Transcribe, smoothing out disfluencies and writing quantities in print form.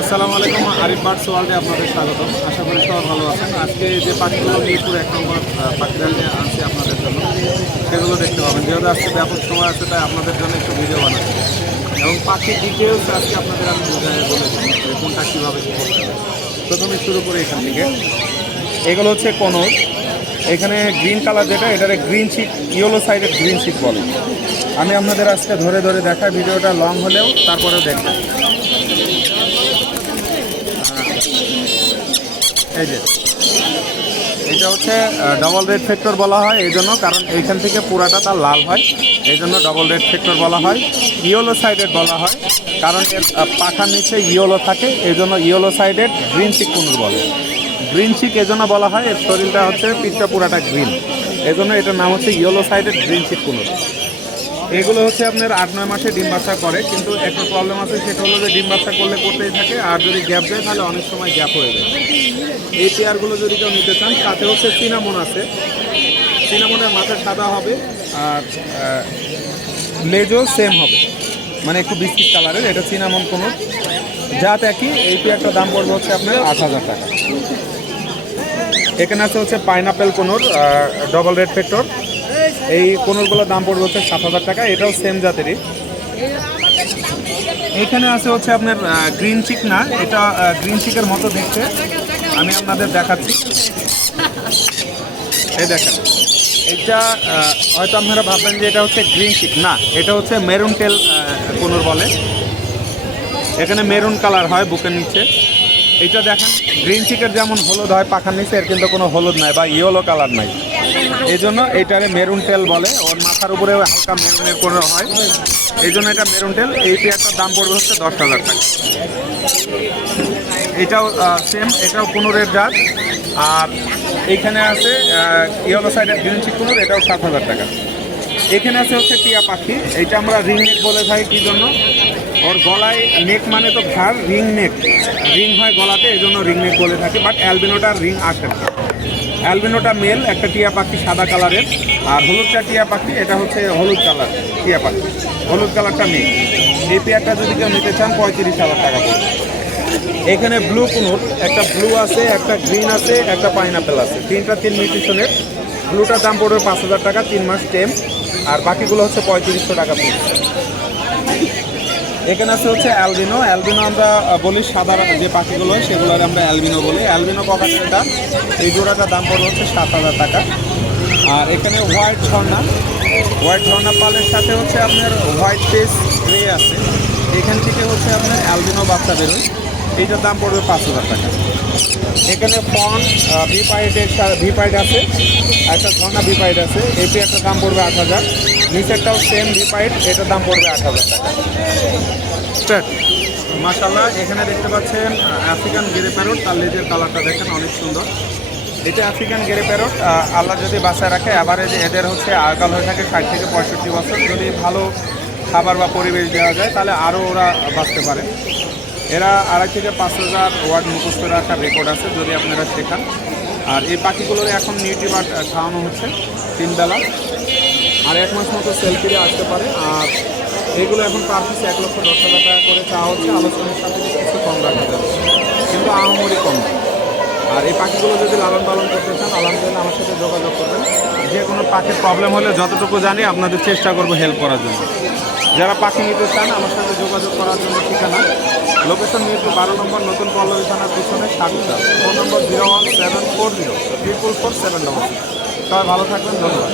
আসসালামু আলাইকুম, আরিফ বার্ডস ওয়ার্ল্ডে আপনাদের স্বাগতম। আশা করি সবাই ভালো আছেন। আজকে যে পাখিগুলো মিরপুর 1 নম্বর পাখিরালয়ে আনছি আপনাদের জন্য, সেগুলো দেখতে পাবেন। যেহেতু আজকে ব্যাপক সময় আছে, তাই আপনাদের জন্য একটু ভিডিও বানাচ্ছি এবং পাখির ডিটেলস আজকে আপনাদের আমি বলেছি যে কোনটা কীভাবে কী করতে হবে। প্রথমে শুরু করে এখান থেকে, এগুলো হচ্ছে কোনোর। এখানে গ্রিন কালার যেটা, এটারে গ্রিন চিক, ইয়েলো সাইডের গ্রিন চিক বলে। আমি আপনাদের আজকে ধরে ধরে দেখাই, ভিডিওটা লং হলেও তারপরেও দেখবেন। এই যে এটা হচ্ছে ডবল রেড ফ্যাক্টর বলা হয় এই জন্য, কারণ এইখান থেকে পুরাটা তার লাল হয়, এই জন্য ডবল রেড ফ্যাক্টর বলা হয়। ইয়েলো সাইডেড বলা হয় কারণ এর পাখার নিচে ইয়েলো থাকে, এই জন্য ইয়েলো সাইডেড গ্রিন চিক কুনুর বলে। গ্রিন চিক এজন্য বলা হয়, এর শরীরটা হচ্ছে পিঠটা পুরাটা গ্রিন, এজন্য এটার নাম হচ্ছে ইয়েলো সাইডেড গ্রিন চিক কুনুর। এগুলো হচ্ছে আপনার 8-9 মাসে ডিম বাচ্চা করে, কিন্তু একটা প্রবলেম আছে, সেটা হলো যে ডিম বাচ্চা করলে করতেই থাকে, আর যদি গ্যাপ দেয় তাহলে অনেক সময় গ্যাপ হয়ে যায়। এই পেয়ারগুলো যদি কেউ নিতে চান, তাতে হচ্ছে সিনামন আছে। সিনামনের মাথা সাদা হবে আর লেজও সেম হবে, মানে একটু বিস্কিট কালারের। এটা সিনামন কোনো জাত একই। এই পেয়ারটার দাম পড়বে হচ্ছে আপনার 8,000 টাকা। এখানে আছে হচ্ছে পাইনাপেল কোনোর ডবল রেড ফ্যাক্টর। এই কোনোরগুলোর দাম পড়বে হচ্ছে 7,000 টাকা। এটাও সেম জাতেরই। এইখানে আছে হচ্ছে আপনার গ্রিন চিক না, এটা গ্রিন চিকের মতো দেখতে। আমি আপনাদের দেখাচ্ছি, এই দেখেন। এটা হয়তো আপনারা ভাববেন যে এটা হচ্ছে গ্রিন চিক, না, এটা হচ্ছে মেরুন টেল কোনোর বলে। এখানে মেরুন কালার হয় বুকের নিচে। এইটা দেখেন, গ্রিন চিকের যেমন হলুদ হয় পাখার নিচে, এর কিন্তু কোনো হলুদ নাই বা ইয়েলো কালার নাই, এই জন্য এইটারে মেরুন টেল বলে। ওর মাথার উপরে হালকা মেরুনের কোনো হয়, এই জন্য এটা মেরুন টেল। এই পেয়ারটার দাম পড়বে হচ্ছে 10,000 টাকা। এটাও সেম, এটাও কোনোরের জাত। আর এইখানে আছে ইয়েলো সাইডের গ্রিন চিক কোনোর, এটাও 7,000 টাকা। এখানে আছে হচ্ছে টিয়া পাখি। এইটা আমরা রিং নেক বলে থাকি। কী জন্য? ওর গলায় নেক মানে তো ঘাড়, রিং নেক, রিং হয় গলাতে, এই জন্য রিং নেক বলে থাকি। বাট অ্যালবিনোটার রিং আসে না। অ্যালবিনোটা মেল, একটা টিয়া পাখি সাদা কালারের। আর হলুদটা টিয়া পাখি, এটা হচ্ছে হলুদ কালার টিয়া পাখি, হলুদ কালারটা মেল। এই পেয়ারটা যদি কেউ নিতে চান 35,000 টাকা পড়বে। এখানে ব্লু কুনুর, একটা ব্লু আছে, একটা গ্রিন আছে, একটা পাইনাপেল আছে। তিনটা 3 নিউট্রিশনের। ব্লুটার দাম পড়বে 5,000 টাকা, 3 মাস টেম। আর বাকিগুলো হচ্ছে 3500 টাকা পড়বে। এখানে আছে হচ্ছে অ্যালবিনো। অ্যালবিনো আমরা বলি সাদা যে পাখিগুলো হয় সেগুলোর আমরা অ্যালবিনো বলি। অ্যালবিনো ককাটেলটা, এই জোড়াটার দাম পড়বে হচ্ছে 7,000 টাকা। আর এখানে হোয়াইট ঝর্ণা, হোয়াইট ঝর্ণা পালের সাথে হচ্ছে আপনার হোয়াইট ফেস গ্রে আছে। এখান থেকে হচ্ছে আপনার অ্যালবিনো বাচ্চা বেরোয়, এইটার দাম পড়বে 5,000 টাকা। এখানে পন ভিপাইড আছে, একটা ঝর্ণা ভিপাইড আছে। এটি একটা দাম পড়বে 8,000। নিচেরটাও সেম ভিপাইড, এটার দাম পড়বে 8,000 টাকা। মাশাআল্লাহ, এখানে দেখতে পাচ্ছেন আফ্রিকান গেরে প্যারট। তার লেজের কালারটা দেখেন অনেক সুন্দর। এটা আফ্রিকান গেরে প্যারট। আল্লাহ যদি বাসায় রাখে, অ্যাভারেজ এদের হচ্ছে আয়কাল হয়ে থাকে 60 থেকে 65 বছর। যদি ভালো খাবার বা পরিবেশ দেওয়া যায় তাহলে আরও ওরা বাঁচতে পারে। এরা 2.5 থেকে 5,000 ওয়ার্ড মুখস্থ রাখার রেকর্ড আছে যদি আপনারা শেখান। আর এই পাখিগুলোর এখন নিউট্রিবার্ড খাওয়ানো হচ্ছে 3 বেলা। আর 1 মাস মতো সেল ফিরে আসতে পারে। আর এগুলো এখন পার পিস 1,10,000 টাকা করে চাওয়া হচ্ছে। আলোচনার সাথে কিছু কম রাখা যাবে, কিন্তু আহামরি কম নেই। আর এই পাখিগুলো যদি লালন পালন করতে চান, আলহামদুলিল্লাহ আমার সাথে যোগাযোগ করবেন। যে কোনো পাখির প্রবলেম হলে যতটুকু জানি আপনাদের চেষ্টা করবো হেল্প করার জন্য। যারা পাখি নিতে চান আমার সাথে যোগাযোগ করার জন্য ঠিকানা, লোকেশন মিরপুর 12 নম্বর, নতুন পল্লবী থানার পিছনে, সাতটা। ফোন নম্বর 01740 444 766। সবাই ভালো থাকবেন, ধন্যবাদ।